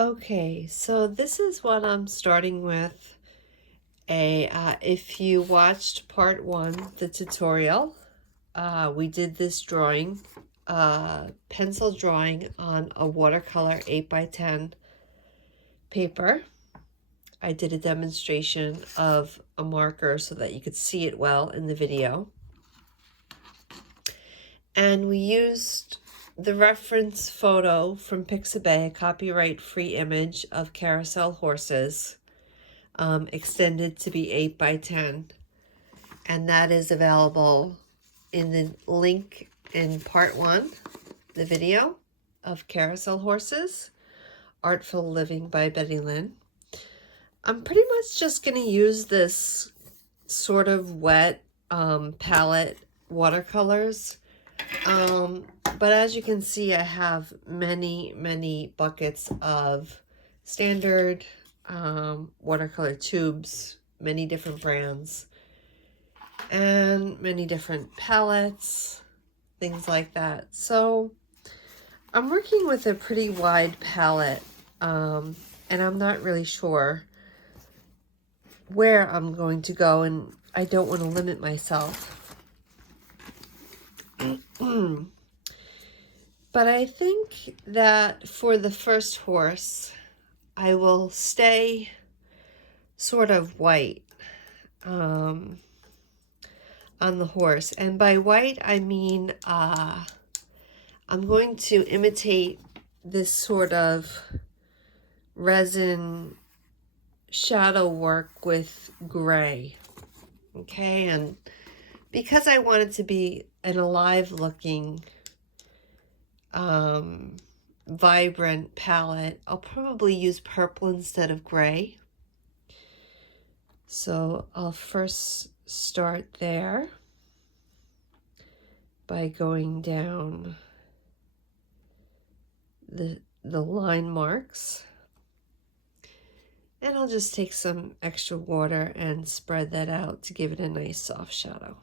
Okay, so this is what I'm starting with. If you watched part one, the tutorial, we did this drawing, pencil drawing on a watercolor 8x10 paper. I did a demonstration of a marker so that you could see it well in the video. And we used the reference photo from Pixabay, a copyright-free image of Carousel horses, extended to be 8x10. And that is available in the link in part one, the video of Carousel Horses, Artful Living by Betty Lynn. I'm pretty much just going to use this sort of wet palette watercolors. But as you can see, I have many buckets of standard watercolor tubes, many different brands, and many different palettes, things like that. So I'm working with a pretty wide palette, and I'm not really sure where I'm going to go, and I don't want to limit myself. But I think that for the first horse, I will stay sort of white on the horse. And by white, I mean I'm going to imitate this sort of resin shadow work with gray. Okay, and because I want it to be an alive looking vibrant palette, I'll probably use purple instead of gray. So I'll first start there by going down the line marks, and I'll just take some extra water and spread that out to give it a nice soft shadow.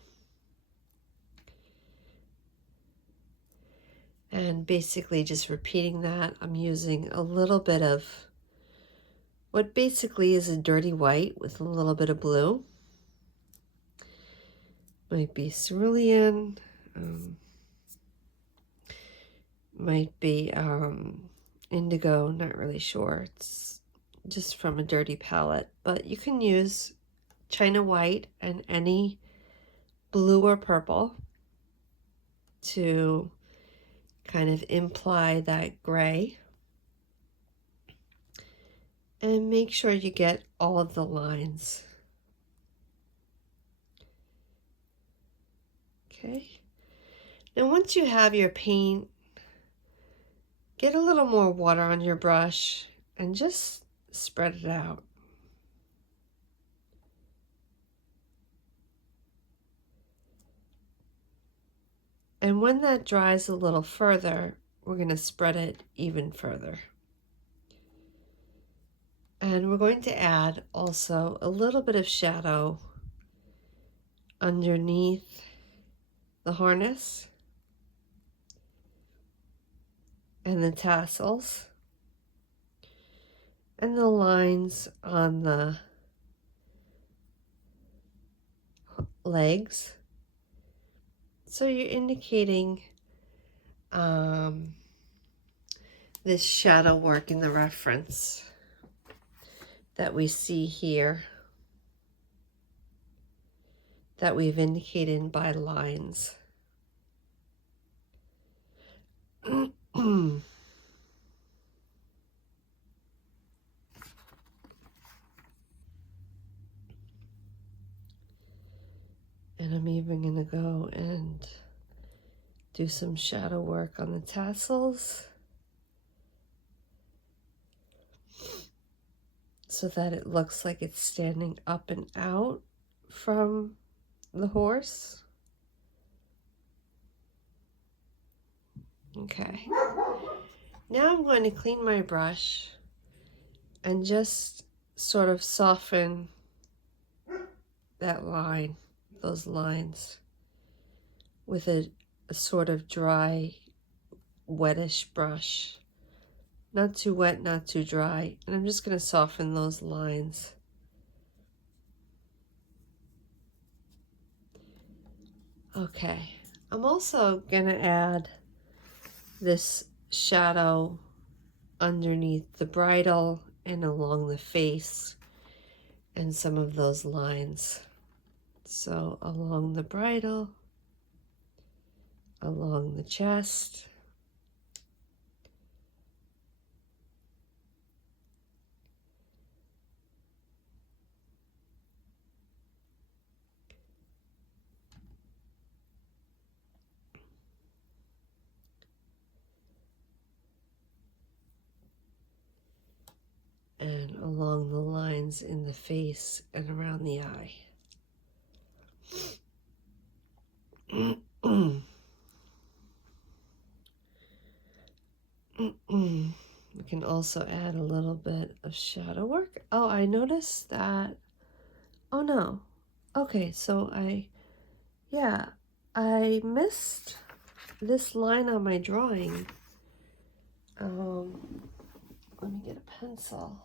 And basically just repeating that, I'm using a little bit of what basically is a dirty white with a little bit of blue. Might be cerulean, might be indigo, not really sure. It's just from a dirty palette, but you can use China white and any blue or purple to kind of imply that gray. And make sure you get all of the lines. Okay. Now once you have your paint, get a little more water on your brush and just spread it out. And when that dries a little further, we're going to spread it even further. And we're going to add also a little bit of shadow underneath the harness and the tassels and the lines on the legs. So you're indicating this shadow work in the reference that we see here, that we've indicated by lines. And I'm even going to go and do some shadow work on the tassels so that it looks like it's standing up and out from the horse. Okay. Now I'm going to clean my brush and just sort of soften that line, those lines, with a sort of dry, wettish brush Not too wet, not too dry. And I'm just going to soften those lines. Okay, I'm also going to add this shadow underneath the bridle and along the face and some of those lines. So along the bridle, along the chest, and along the lines in the face and around the eye. We can also add a little bit of shadow work. Oh, I noticed that. Oh no. Okay, so I missed this line on my drawing. Let me get a pencil.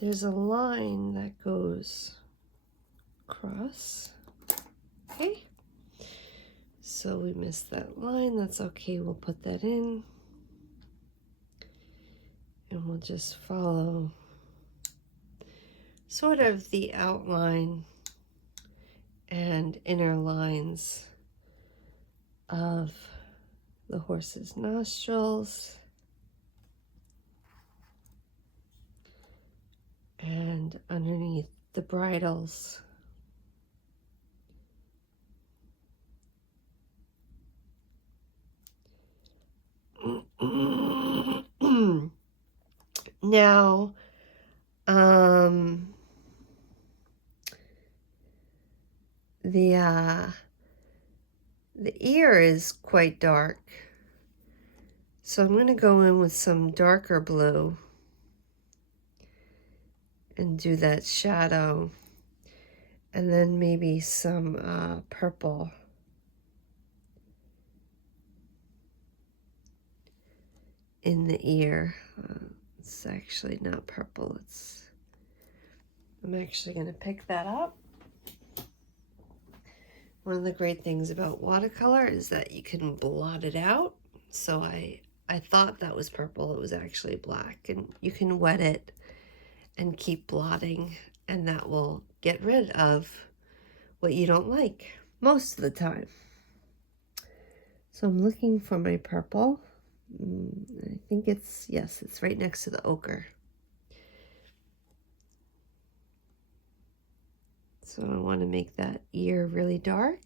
There's a line that goes across. Okay. So we missed that line. That's okay. We'll put that in. And we'll just follow sort of the outline and inner lines of the horse's nostrils and underneath the bridles. Now, the ear is quite dark, so I'm going to go in with some darker blue and do that shadow, and then maybe some purple in the ear. It's actually not purple. I'm actually going to pick that up. One of the great things about watercolor is that you can blot it out. So I thought that was purple. It was actually black, and you can wet it and keep blotting, and that will get rid of what you don't like most of the time. So I'm looking for my purple. I think it's right next to the ochre. So I want to make that ear really dark.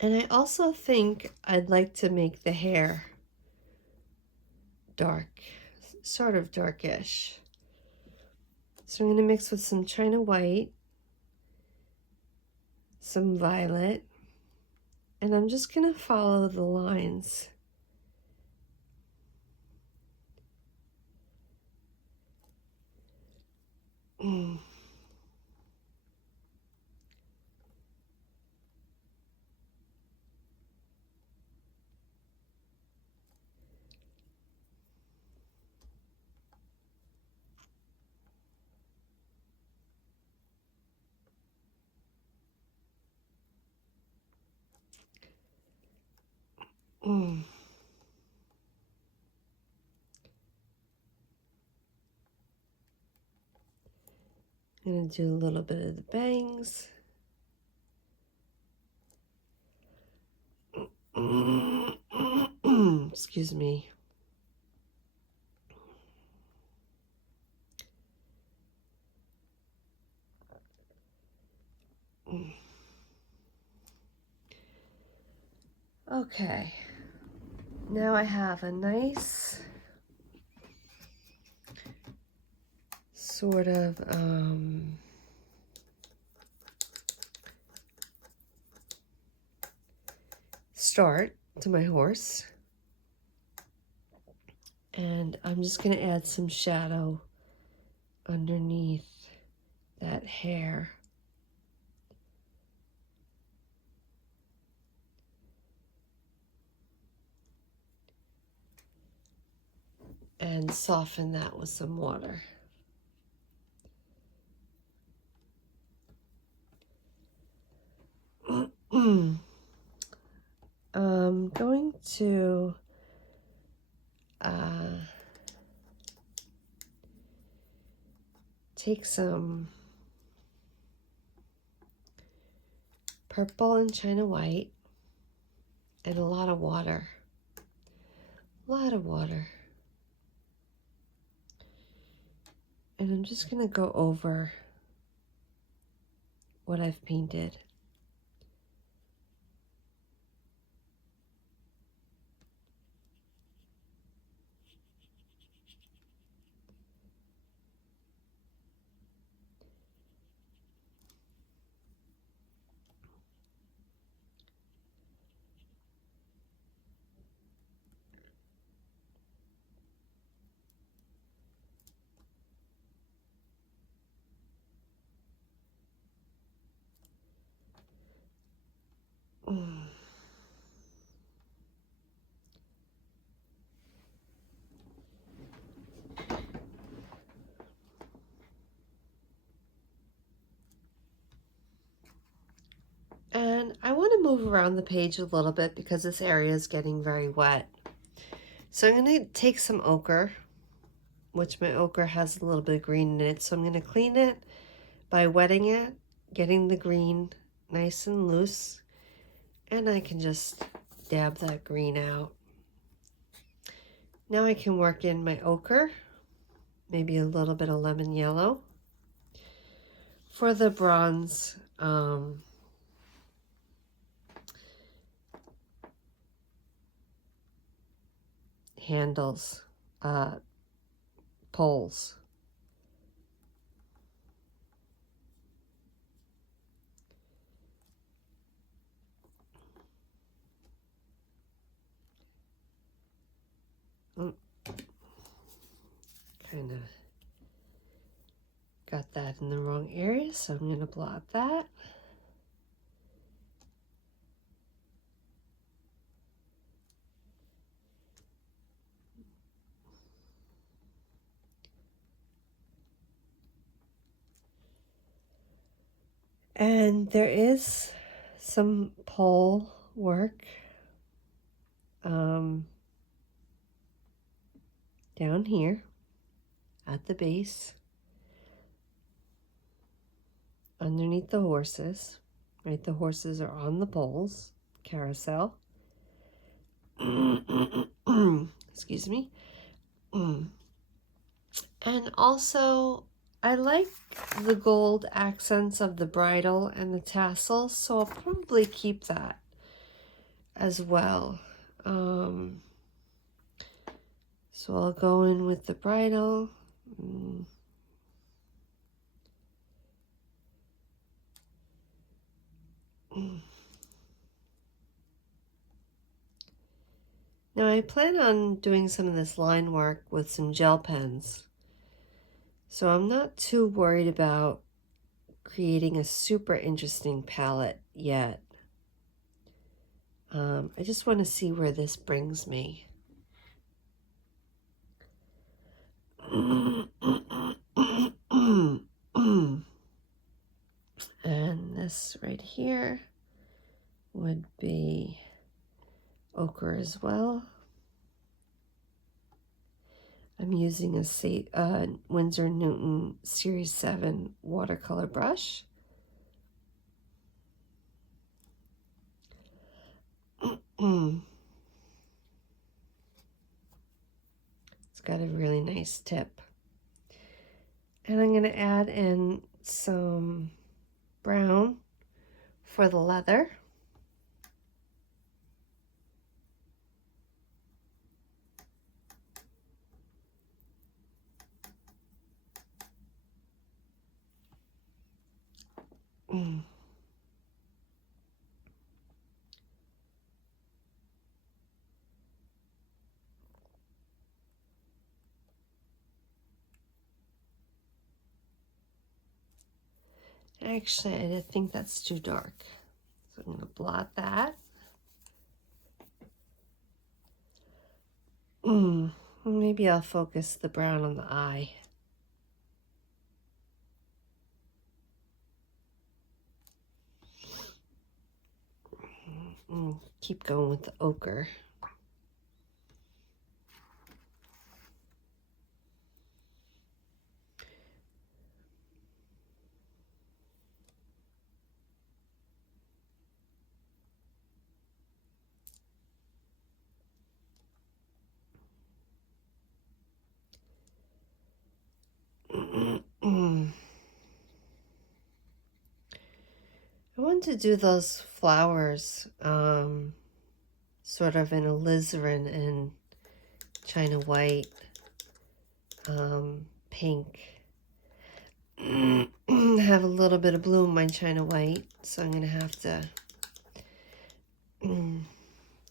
And I also think I'd like to make the hair dark, sort of darkish. So I'm going to mix with some China white, some violet, and I'm just going to follow the lines. I'm going to do a little bit of the bangs. Excuse me. Okay. Now I have a nice sort of start to my horse, and I'm just going to add some shadow underneath that hair. And soften that with some water. I'm going to take some purple and China white and a lot of water. A lot of water. And I'm just going to go over what I've painted. And I want to move around the page a little bit because this area is getting very wet. So I'm going to take some ochre, which my ochre has a little bit of green in it. So I'm going to clean it by wetting it, getting the green nice and loose, and I can just dab that green out. Now I can work in my ochre, maybe a little bit of lemon yellow. For the bronze, handles, poles. Kind of got that in the wrong area, so I'm going to blot that. And there is some pole work down here at the base underneath the horses, right? The horses are on the poles, carousel. Excuse me. And also, I like the gold accents of the bridle and the tassels, so I'll probably keep that as well. So I'll go in with the bridle. Now I plan on doing some of this line work with some gel pens. So I'm not too worried about creating a super interesting palette yet. I just want to see where this brings me. And this right here would be ochre as well. I'm using a Winsor Newton Series 7 watercolor brush. It's got a really nice tip. And I'm going to add in some brown for the leather. Actually, I think that's too dark. So I'm going to blot that. Maybe I'll focus the brown on the eye. Keep going with the ochre. I want to do those flowers sort of in alizarin and China white, pink. Have a little bit of blue in my China white, so I'm going to have to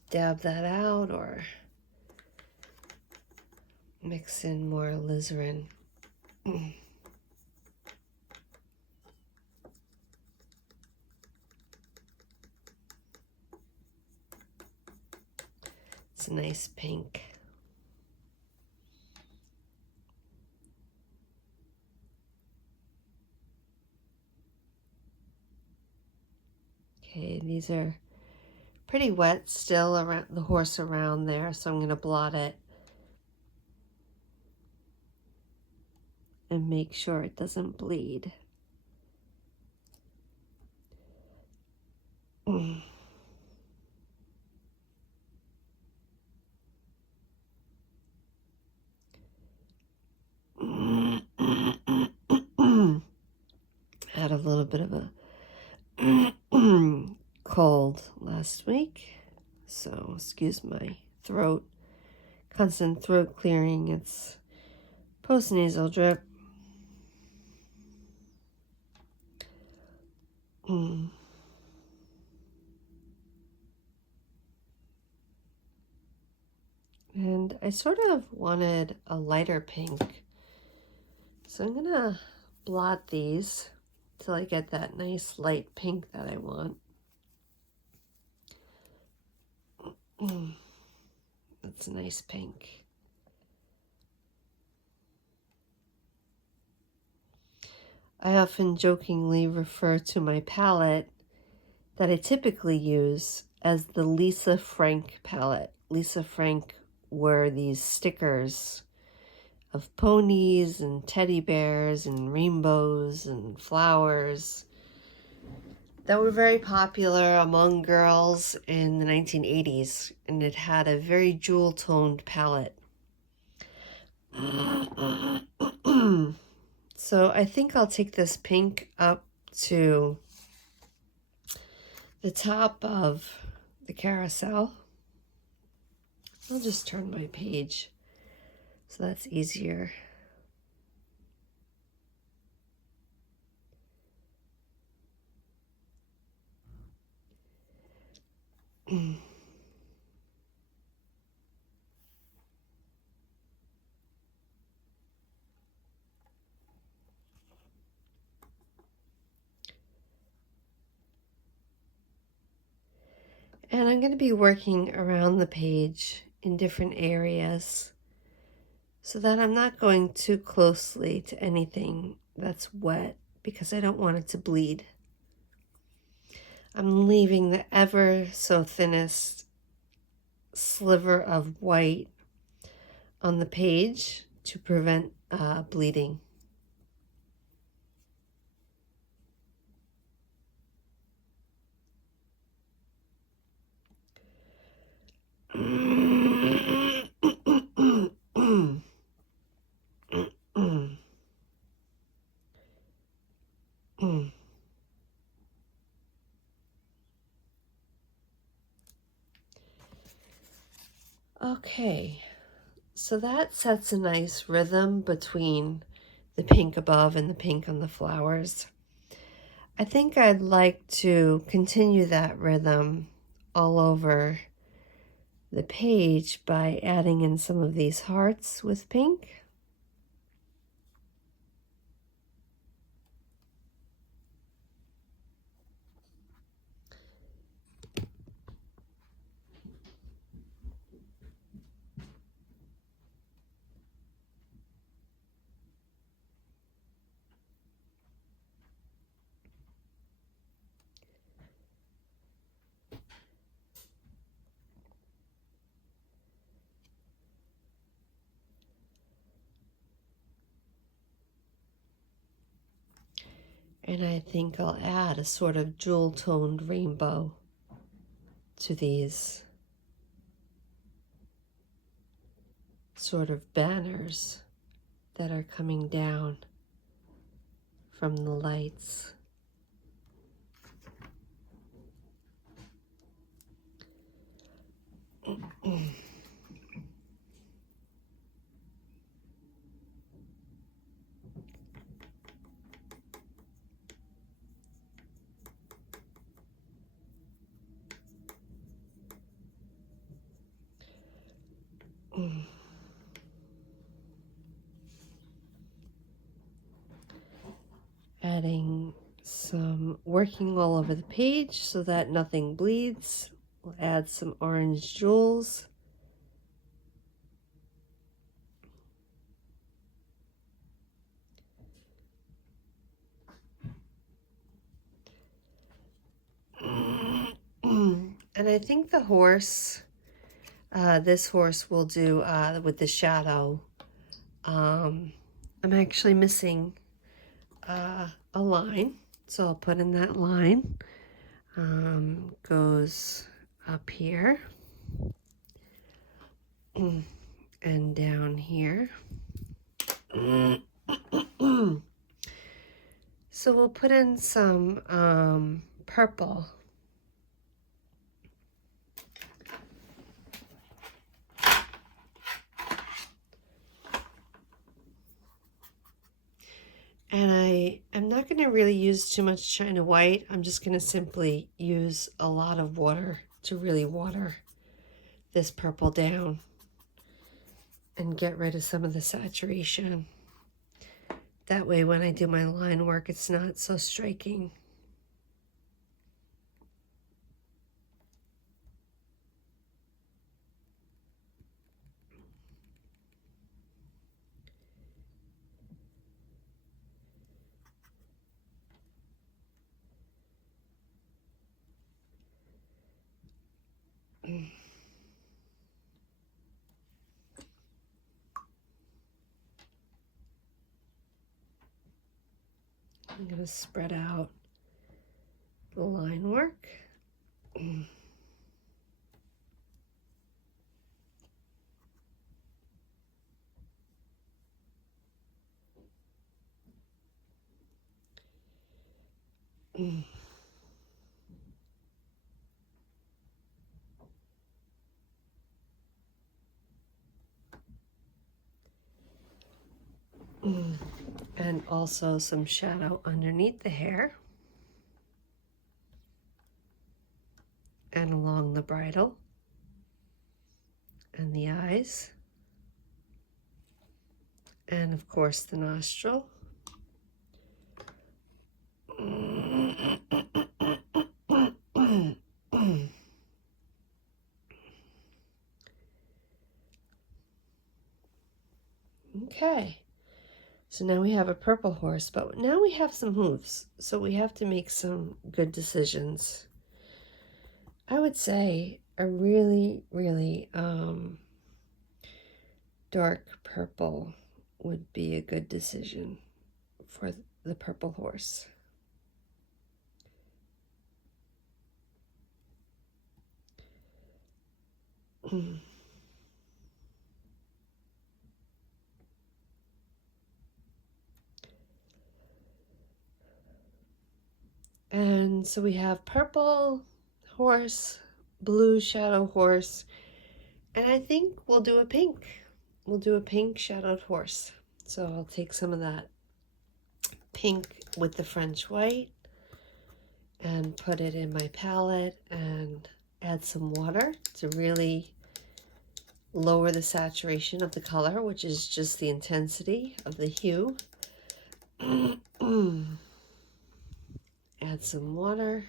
dab that out or mix in more alizarin. It's a nice pink. Okay, these are pretty wet still around the horse around there, so I'm going to blot it and make sure it doesn't bleed. Had a little bit of a cold last week, so excuse my throat. Constant throat clearing. It's post-nasal drip. And I sort of wanted a lighter pink, so I'm gonna blot these till I get that nice light pink that I want. That's a nice pink. I often jokingly refer to my palette that I typically use as the Lisa Frank palette. Lisa Frank were these stickers of ponies and teddy bears and rainbows and flowers that were very popular among girls in the 1980s, and it had a very jewel-toned palette. So I think I'll take this pink up to the top of the carousel. I'll just turn my page so that's easier. And I'm going to be working around the page in different areas so that I'm not going too closely to anything that's wet because I don't want it to bleed. I'm leaving the ever so thinnest sliver of white on the page to prevent bleeding. Okay, so that sets a nice rhythm between the pink above and the pink on the flowers. I think I'd like to continue that rhythm all over the page by adding in some of these hearts with pink. And I think I'll add a sort of jewel-toned rainbow to these sort of banners that are coming down from the lights. Adding some working all over the page so that nothing bleeds. We'll add some orange jewels. And I think the horse, this horse will do with the shadow. I'm actually missing a line, so I'll put in that line. Goes up here and down here. So we'll put in some purple. And I'm not going to really use too much China white. I'm just going to simply use a lot of water to really water this purple down and get rid of some of the saturation. That way when I do my line work, it's not so striking. I'm going to spread out the line work. And also some shadow underneath the hair and along the bridle and the eyes, and of course the nostril. Okay, so now we have a purple horse, but now we have some hooves, so we have to make some good decisions. I would say a really, really dark purple would be a good decision for the purple horse. And so we have purple horse, blue shadow horse, and I think we'll do a pink. We'll do a pink shadowed horse. So I'll take some of that pink with the French white and put it in my palette and add some water to really lower the saturation of the color, which is just the intensity of the hue. Add some water.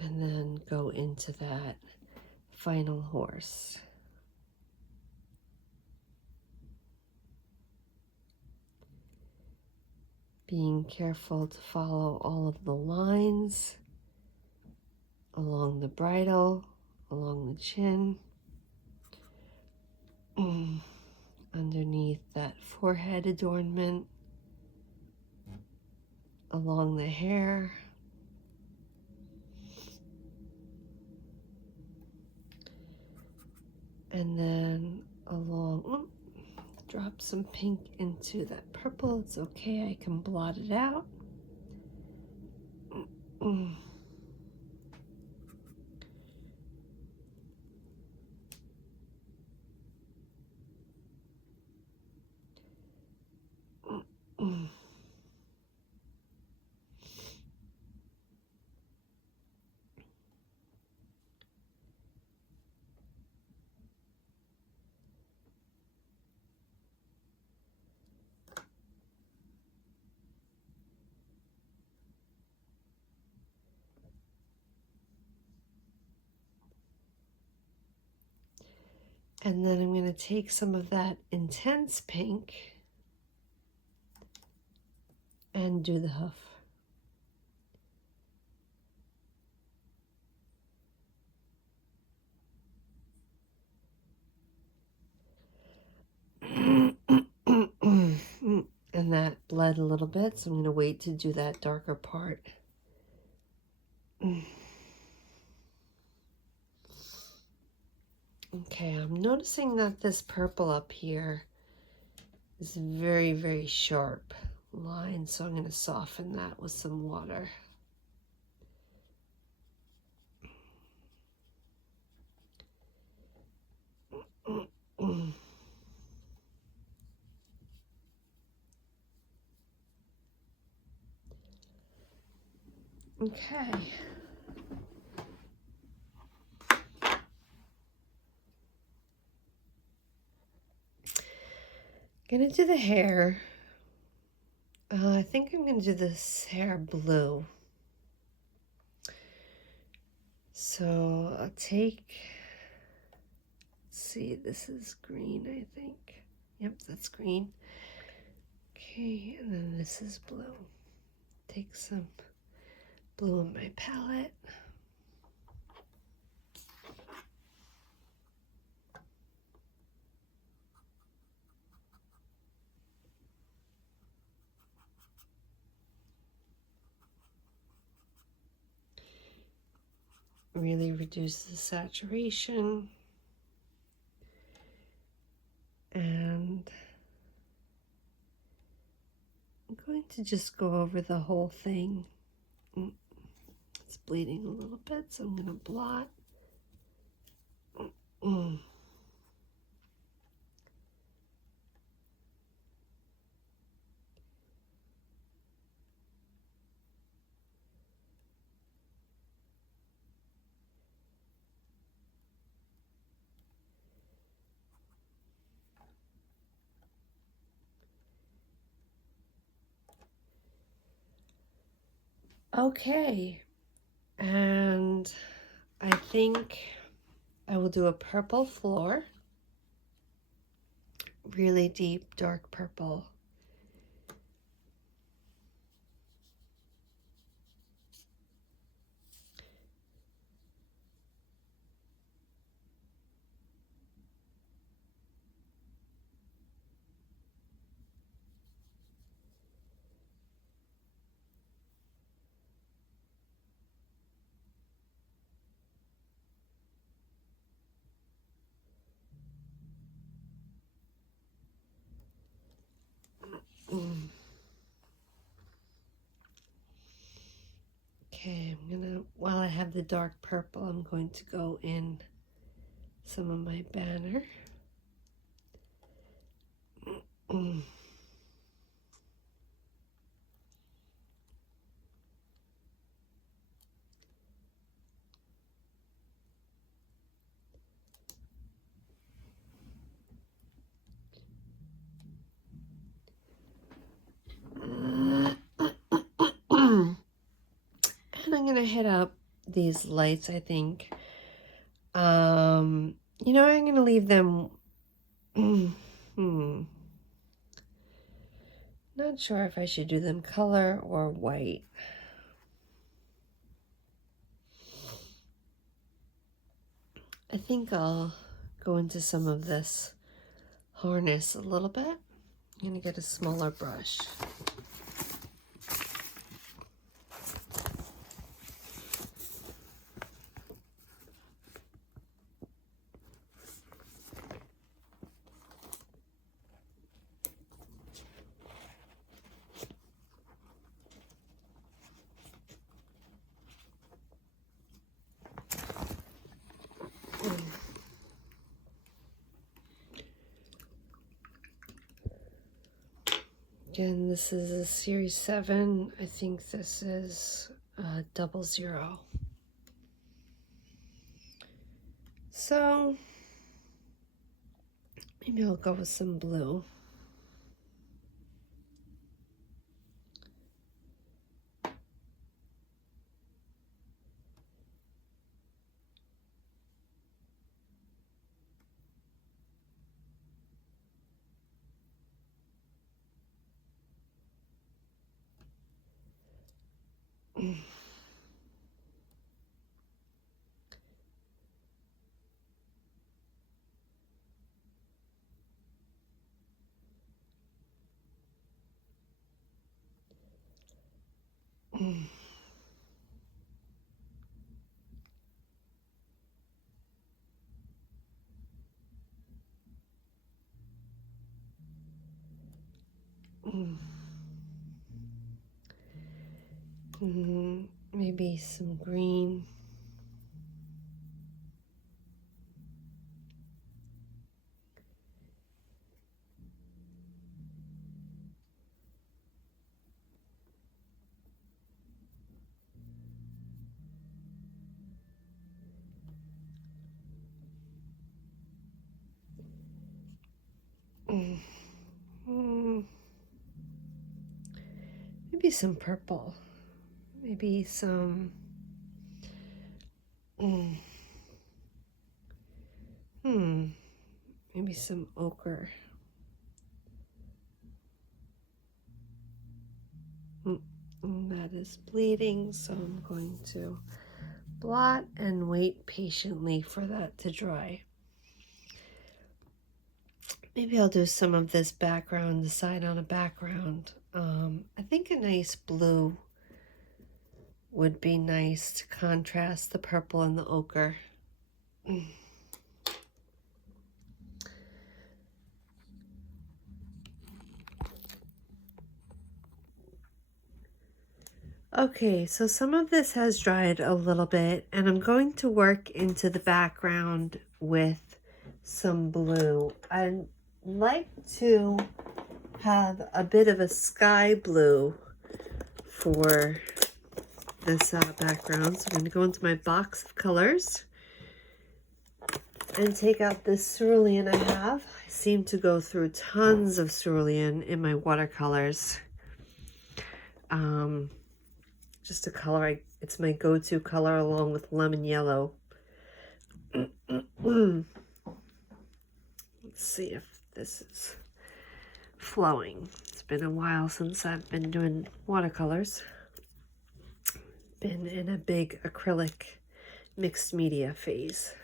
And then go into that final horse. Being careful to follow all of the lines along the bridle, along the chin, underneath that forehead adornment, along the hair. And then along, drop some pink into that purple. It's okay, I can blot it out. And then I'm going to take some of that intense pink and do the hoof. And that bled a little bit, so I'm going to wait to do that darker part. Okay, I'm noticing that this purple up here is very, very sharp line, so I'm going to soften that with some water. Okay. Gonna do the hair. I think I'm gonna do this hair blue. So I'll take, let's see, this is green, I think. Yep, that's green. Okay, and then this is blue. Take some blue in my palette. Really reduce the saturation. And I'm going to just go over the whole thing. It's bleeding a little bit, so I'm going to blot. Okay, and I think I will do a purple floor, really deep, dark purple. Okay, I'm gonna, while I have the dark purple, I'm going to go in some of my banner. And I'm gonna hit up these lights, I think. You know, I'm gonna leave them. Not sure if I should do them color or white. I think I'll go into some of this harness a little bit. I'm going to get a smaller brush. Again, this is a Series 7. I think this is 00. So, maybe I'll go with some blue. Maybe some green. Maybe some purple. Maybe some maybe some ochre. That is bleeding, so I'm going to blot and wait patiently for that to dry. Maybe I'll do some of this background, decide on a background. I think a nice blue would be nice to contrast the purple and the ochre. Okay, so some of this has dried a little bit, and I'm going to work into the background with some blue. I'd like to have a bit of a sky blue for this background. So I'm going to go into my box of colors and take out this cerulean I have. I seem to go through tons of cerulean in my watercolors. Just a color, it's my go-to color along with lemon yellow. Let's see if this is flowing. It's been a while since I've been doing watercolors. Been in a big acrylic mixed media phase.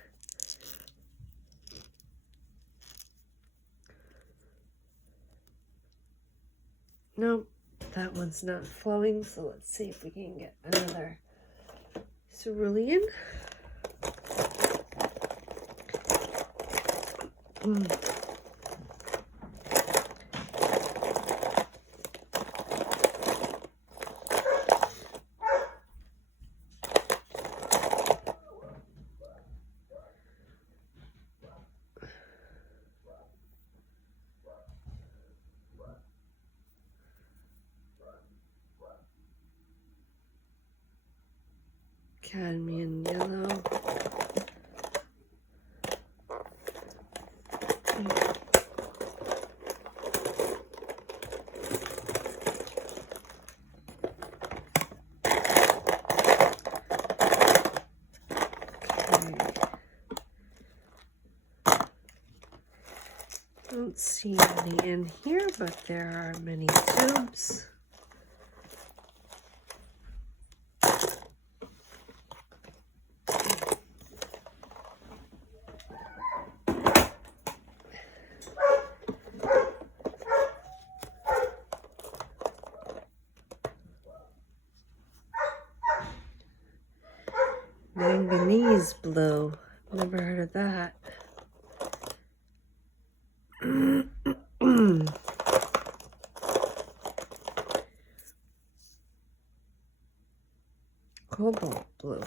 Nope, that one's not flowing, so let's see if we can get another cerulean. Cadmium yellow. Don't see any in here, but there are many tubes. Manganese blue. Never heard of that. Cobalt blue.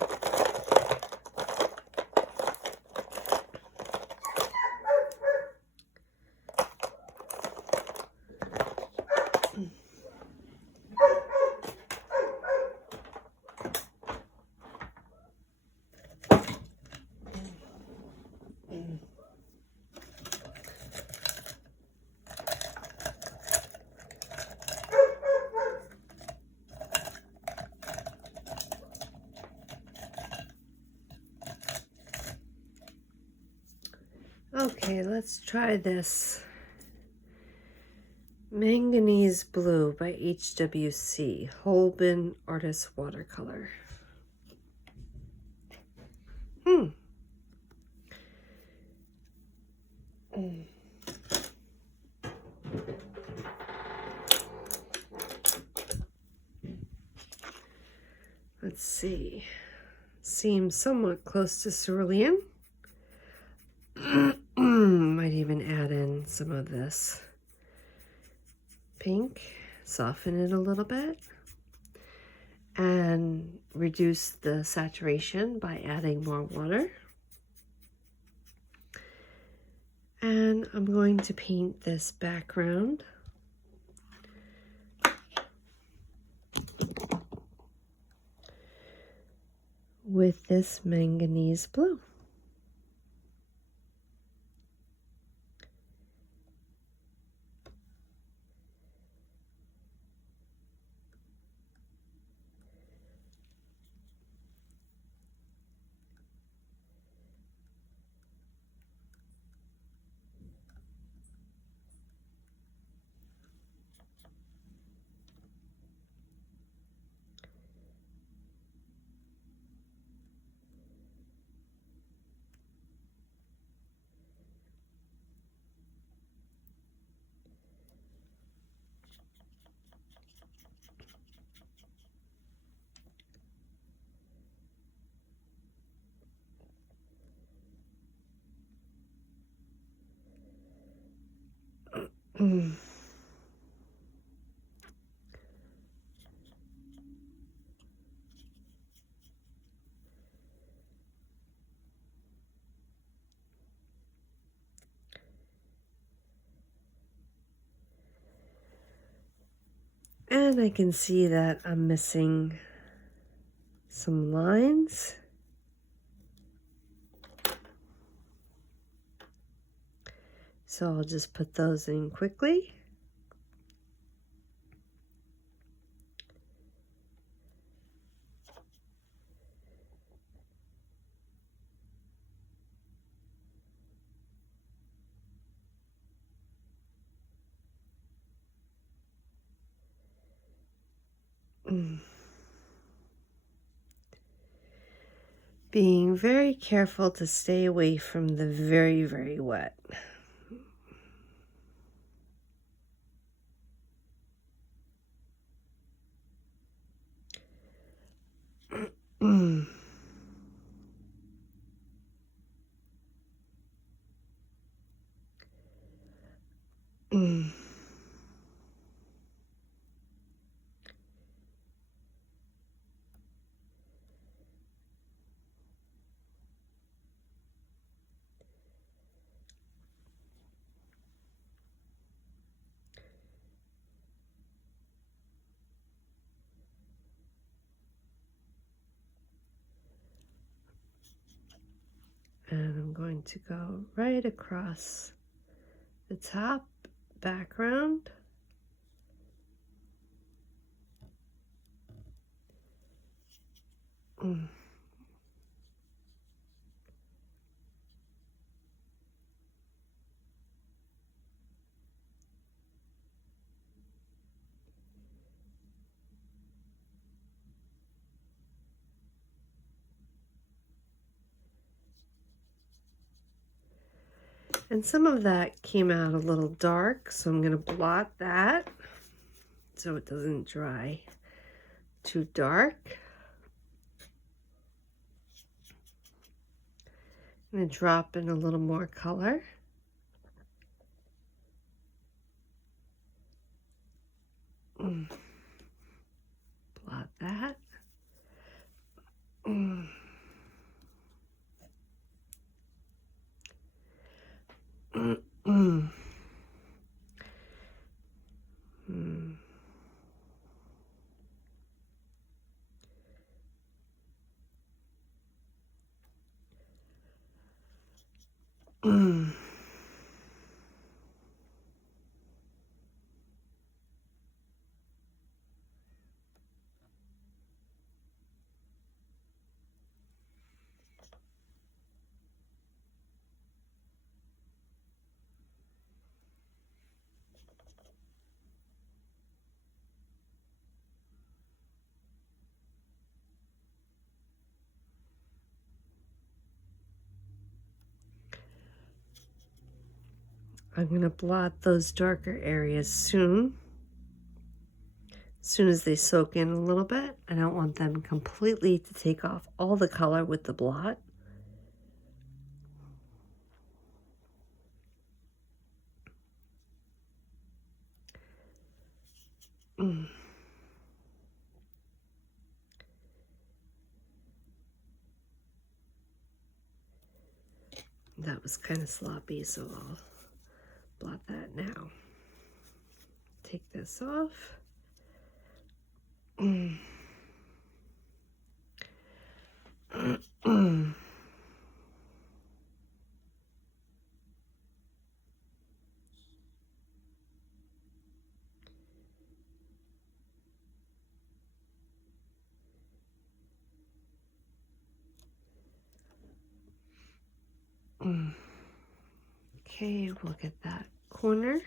Okay, let's try this. Manganese Blue by HWC, Holbein Artist Watercolor. Let's see. Seems somewhat close to cerulean. Might even add in some of this pink, soften it a little bit, and reduce the saturation by adding more water. And I'm going to paint this background with this manganese blue. And I can see that I'm missing some lines. So I'll just put those in quickly. Being very careful to stay away from the very, very wet. And I'm going to go right across the top background. And some of that came out a little dark, so I'm going to blot that so it doesn't dry too dark. I'm going to drop in a little more color. Blot that. I'm going to blot those darker areas soon. As soon as they soak in a little bit. I don't want them completely to take off all the color with the blot. That was kind of sloppy, so I'll blot that now. Take this off. Okay, we'll get that corner.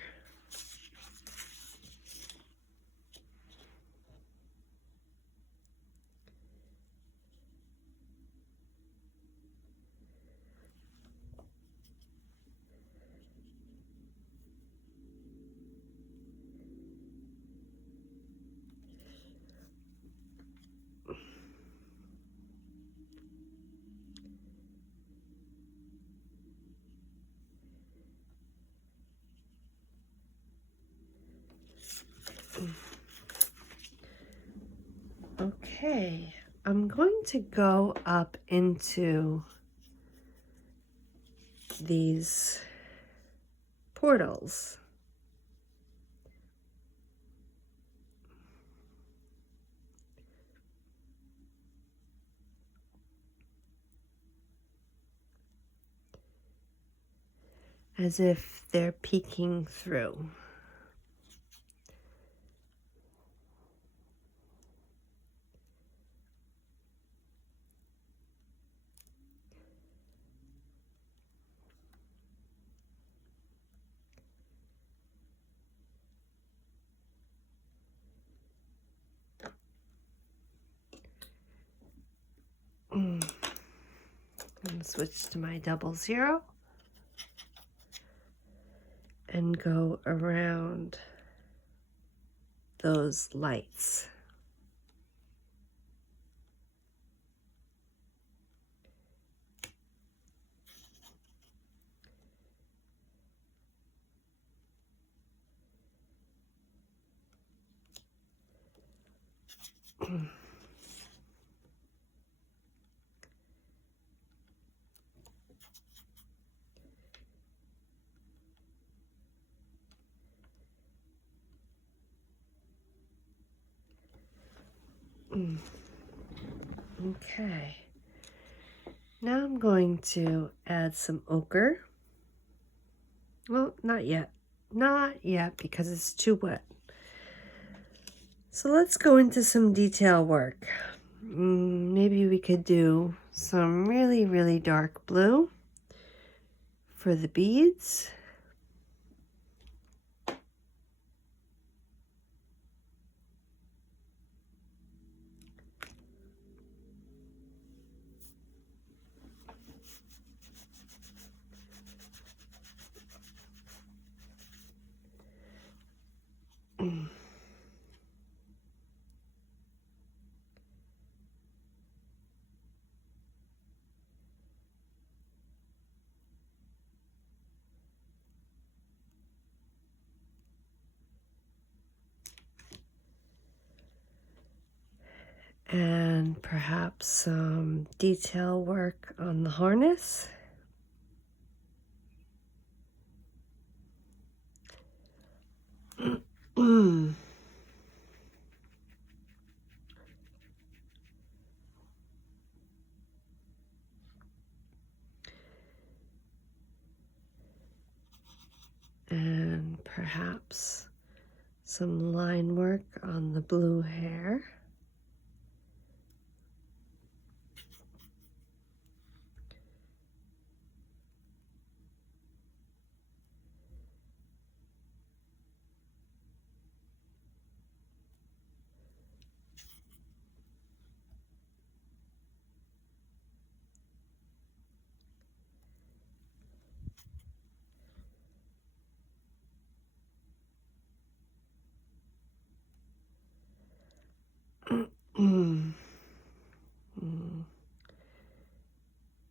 Okay, I'm going to go up into these portals. As if they're peeking through. I'm going to switch to my 00 and go around those lights. Okay, now I'm going to add some ochre. Well, not yet. Not yet because it's too wet. So let's go into some detail work. Maybe we could do some really, really dark blue for the beads. And perhaps some detail work on the harness. And perhaps some line work on the blue hair.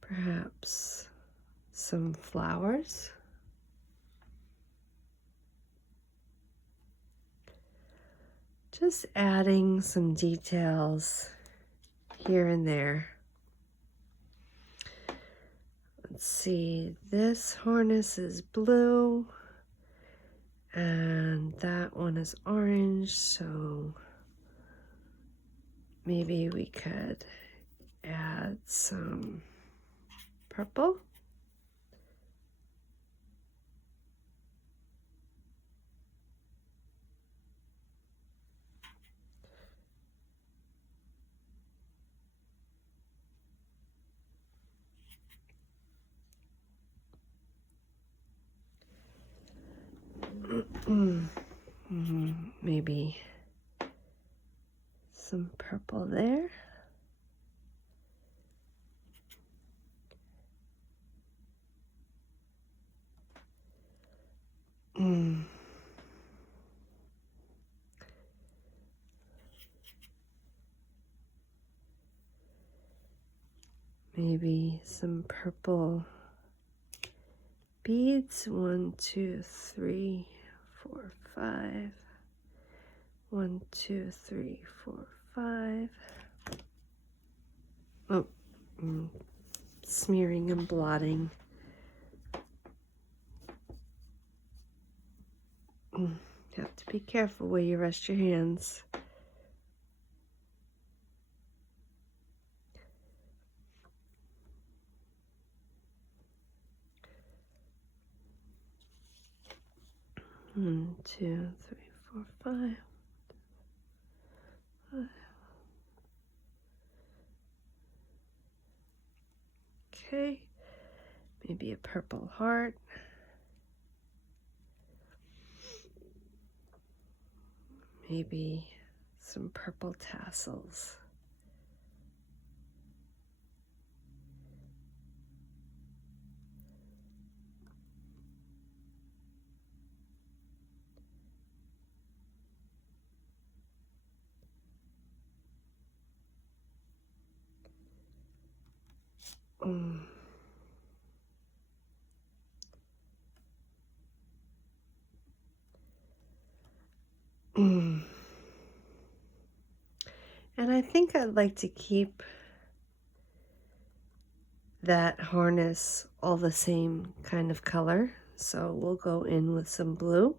Perhaps some flowers. Just adding some details here and there. Let's see, this harness is blue and that one is orange, so maybe we could add some purple. Maybe some purple there. Maybe some purple beads. 1, 2, 3, 4, 5. 1, 2, 3, 4, 5. Oh, smearing and blotting. Have to be careful where you rest your hands. One, 2, 3, 4, 5. 5. Okay, maybe a purple heart. Maybe some purple tassels. And I think I'd like to keep that harness all the same kind of color. So we'll go in with some blue.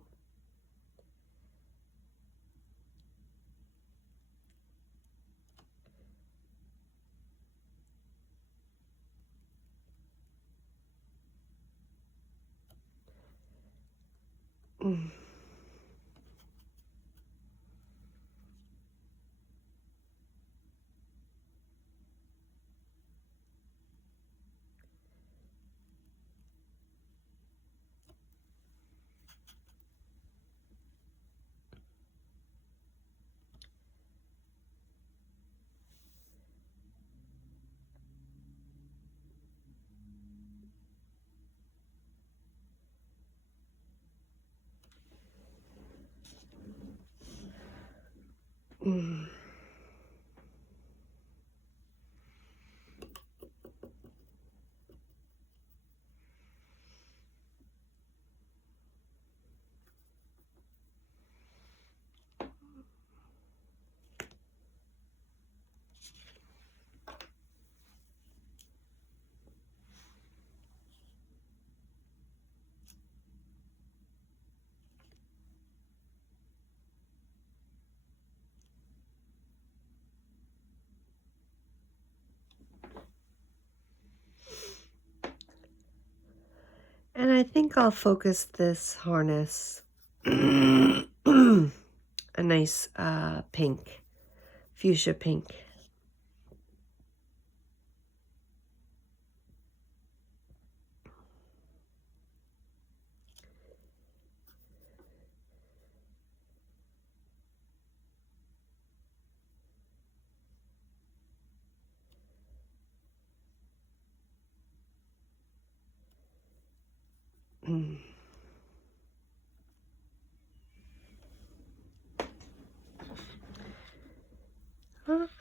And I think I'll focus this harness a nice pink, fuchsia pink.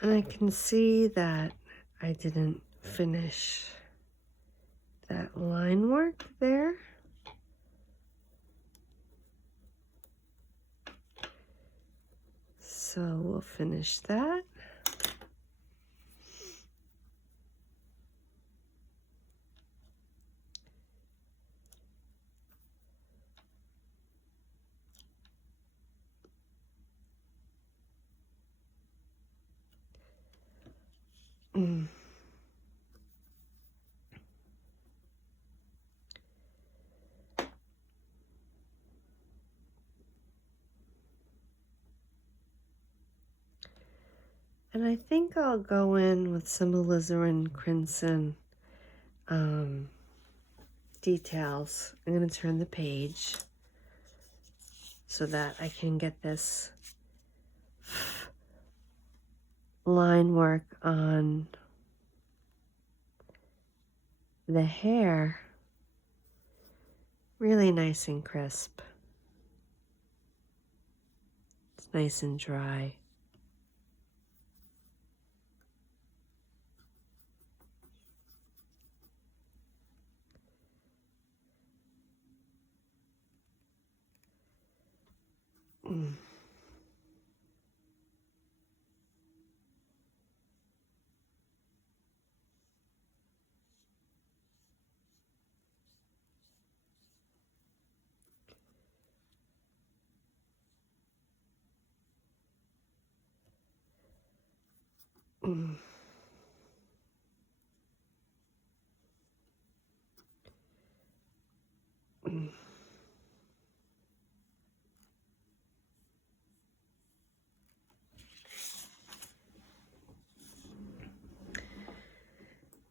And I can see that I didn't finish that line work there. So we'll finish that. And I think I'll go in with some alizarin crimson details. I'm going to turn the page so that I can get this line work on the hair really nice and crisp. It's nice and dry.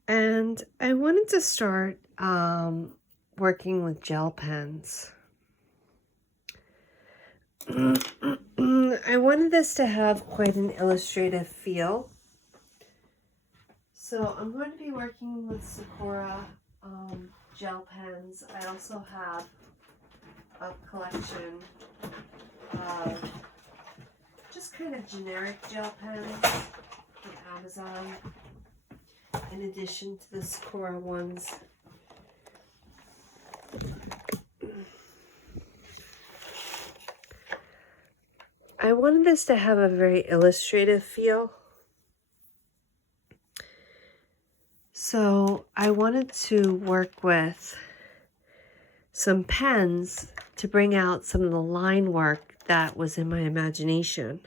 And I wanted to start working with gel pens. I wanted this to have quite an illustrative feel. So I'm going to be working with Sakura gel pens. I also have a collection of just kind of generic gel pens from Amazon, in addition to the Sakura ones. I wanted this to have a very illustrative feel. So I wanted to work with some pens to bring out some of the line work that was in my imagination.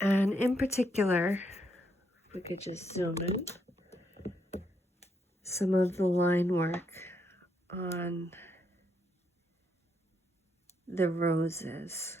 And in particular, if we could just zoom in, some of the line work on the roses.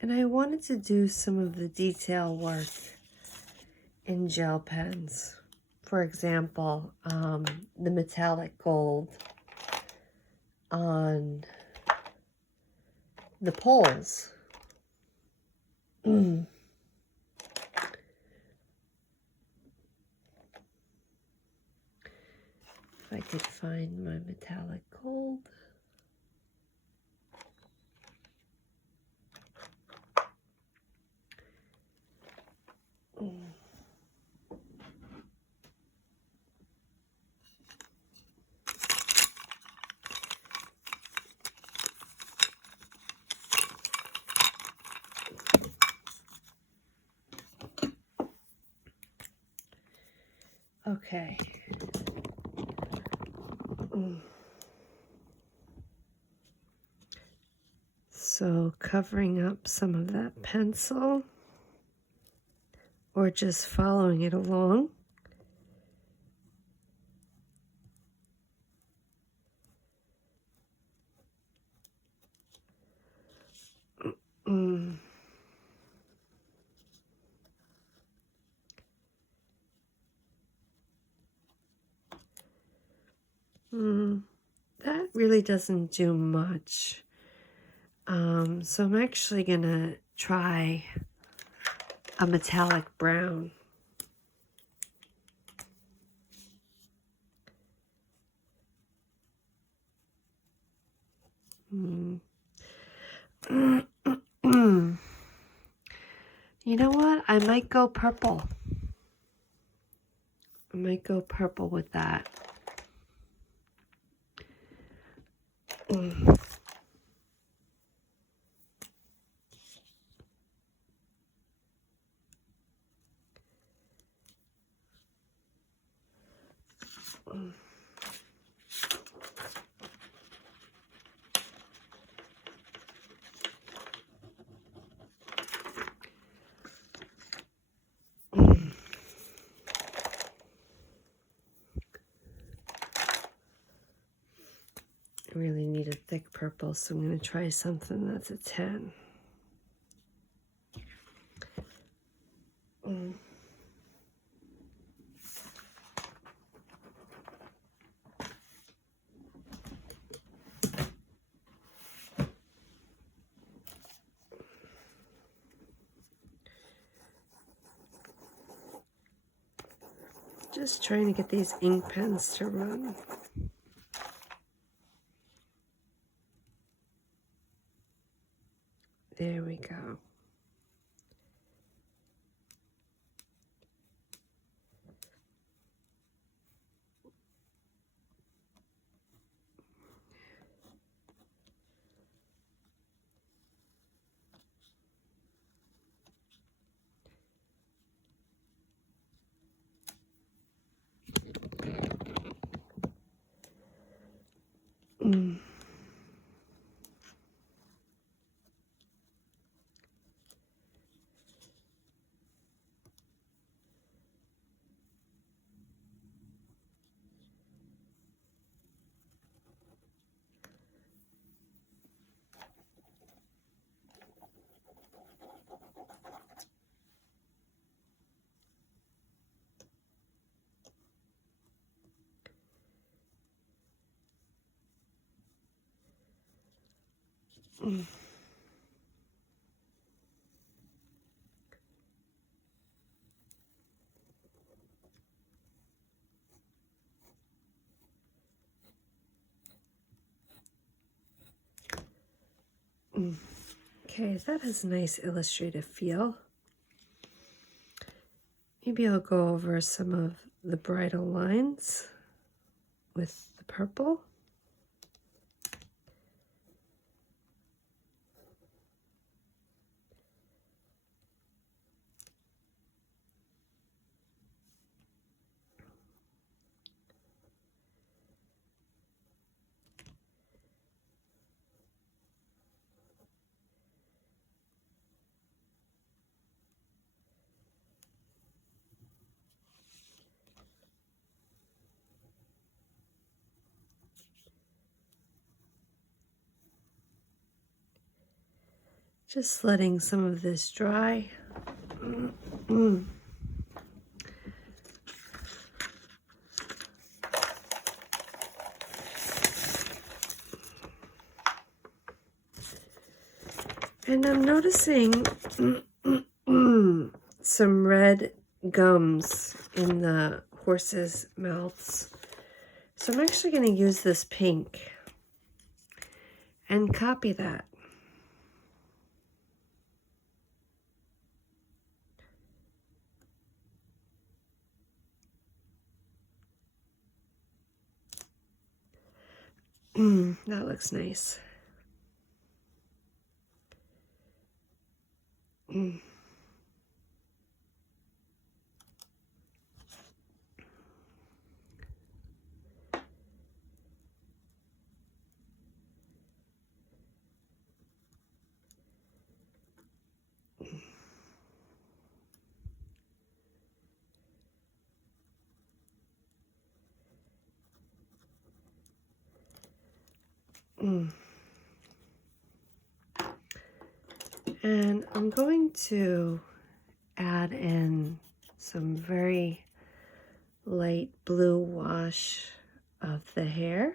And I wanted to do some of the detail work in gel pens. For example, the metallic gold on the poles. If I could find my metallic gold. Okay. So covering up some of that pencil, or just following it along. That really doesn't do much. So I'm actually gonna try a metallic brown. You know what? I might go purple. I might go purple with that. I really need a thick purple, so I'm going to try something that's a 10. Just trying to get these ink pens to run. There we go. Okay, that has a nice illustrative feel. Maybe I'll go over some of the brighter lines with the purple. Just letting some of this dry. And I'm noticing some red gums in the horses' mouths. So I'm actually going to use this pink and copy that. That looks nice. And I'm going to add in some very light blue wash of the hair.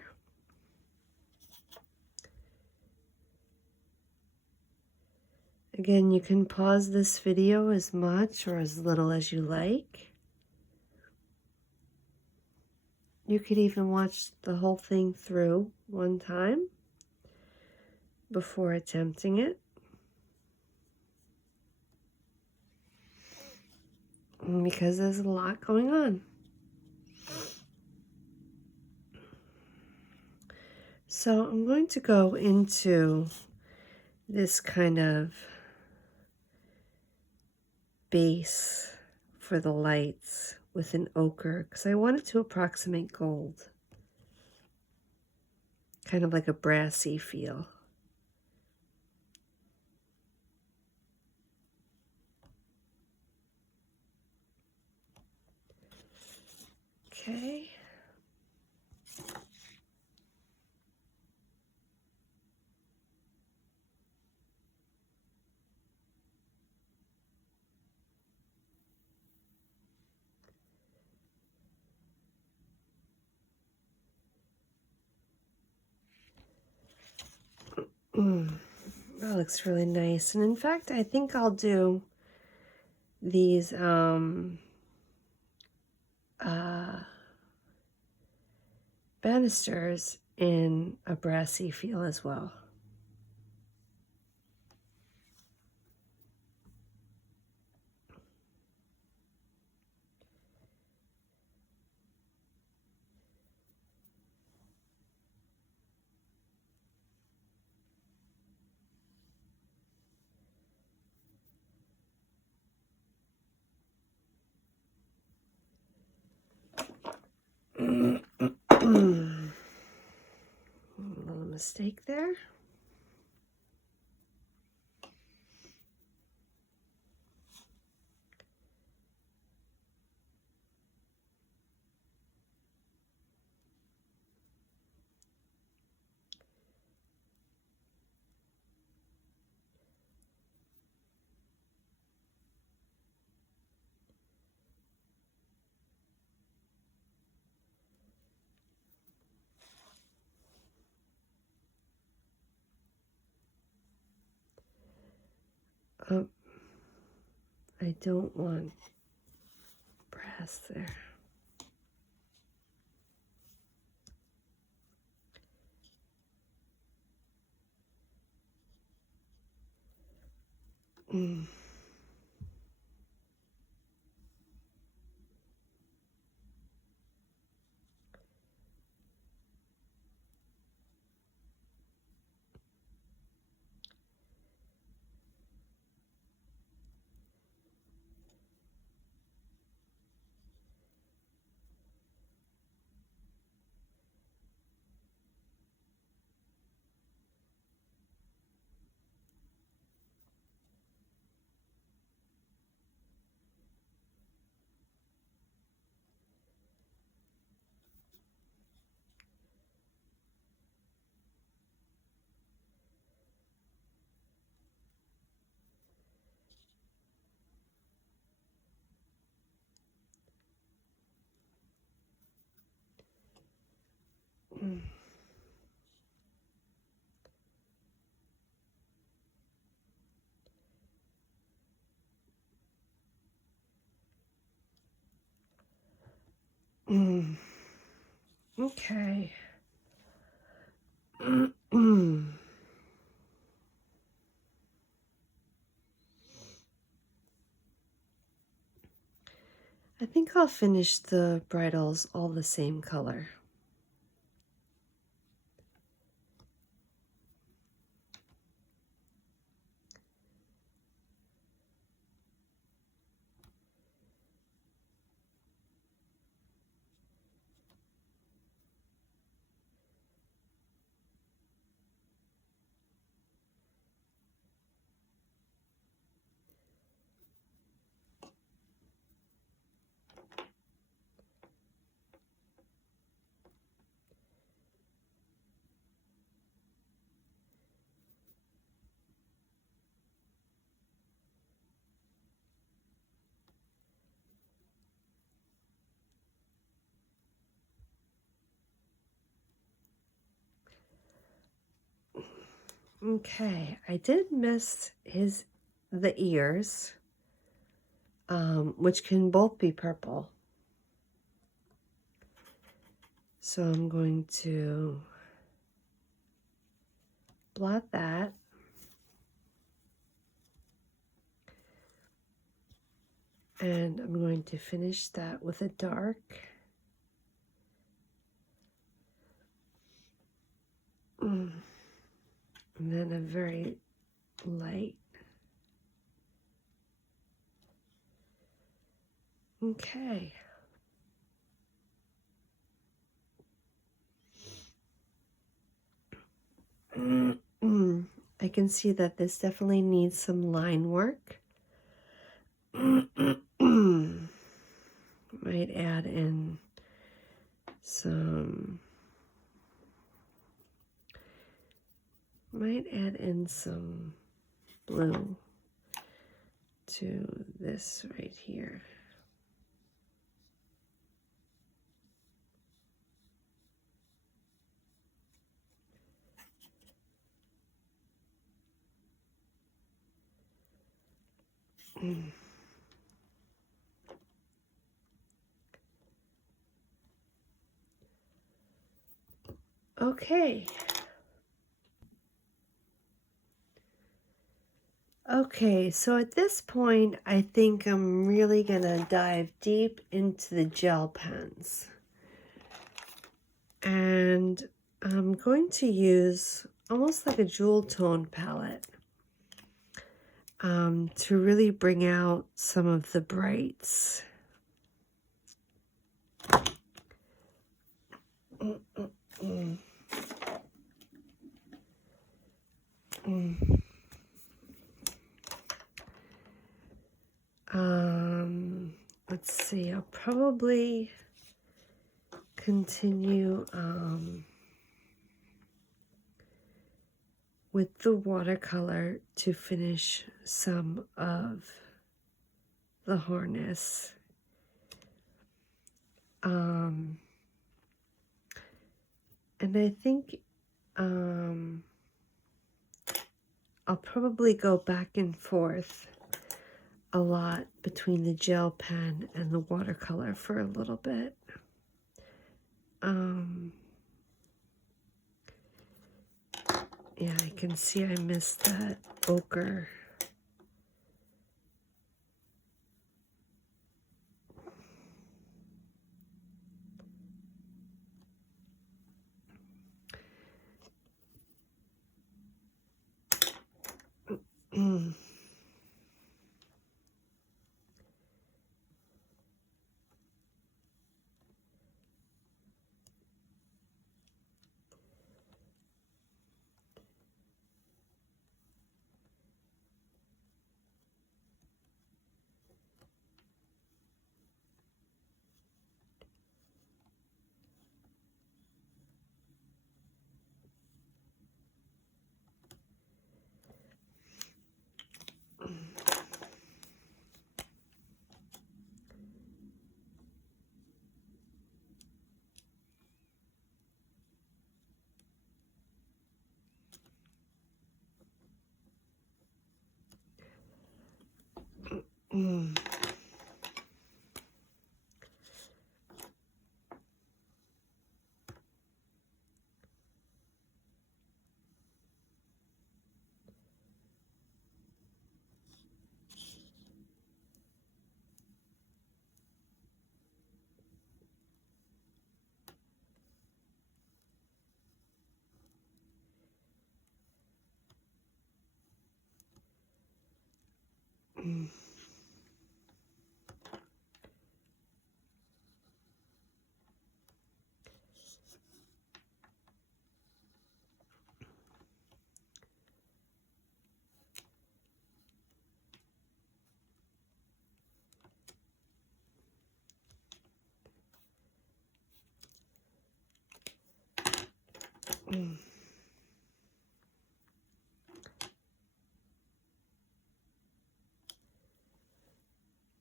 Again, you can pause this video as much or as little as you like. You could even watch the whole thing through one time before attempting it. Because there's a lot going on. So I'm going to go into this kind of base for the lights with an ochre because I want it to approximate gold. Kind of like a brassy feel. Okay. That looks really nice. And in fact, I think I'll do these banisters in a brassy feel as well. A little mistake there. Oh, I don't want brass there. Okay. I think I'll finish the bridles all the same color. Okay, I did miss the ears, which can both be purple. So I'm going to blot that. And I'm going to finish that with a dark. And then a very light. Okay. I can see that this definitely needs some line work. Might add in some blue to this right here. Okay. Okay, so at this point, I think I'm really gonna dive deep into the gel pens. And I'm going to use almost like a jewel tone palette to really bring out some of the brights. Let's see, I'll probably continue with the watercolor to finish some of the harness. And I think I'll probably go back and forth a lot between the gel pen and the watercolor for a little bit. Yeah, I can see I missed that ochre.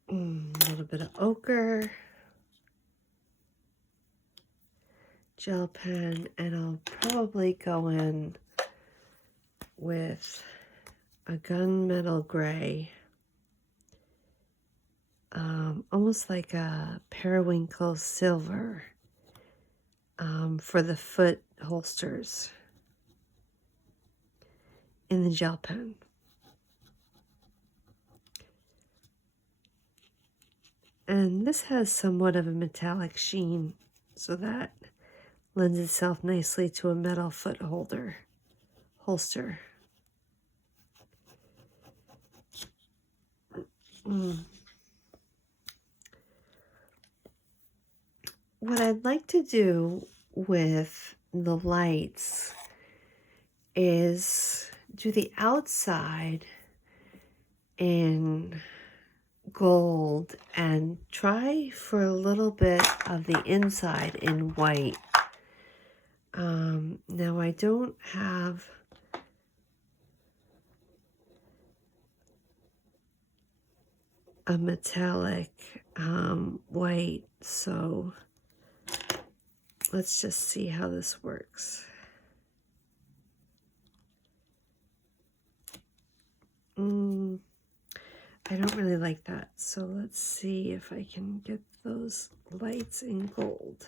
A little bit of ochre, gel pen, and I'll probably go in with a gunmetal gray, almost like a periwinkle silver, for the foot holsters in the gel pen. And this has somewhat of a metallic sheen, so that lends itself nicely to a metal foot holster. What I'd like to do with the lights is do the outside in gold and try for a little bit of the inside in white. Now I don't have a metallic white, so let's just see how this works. I don't really like that, so let's see if I can get those lights in gold.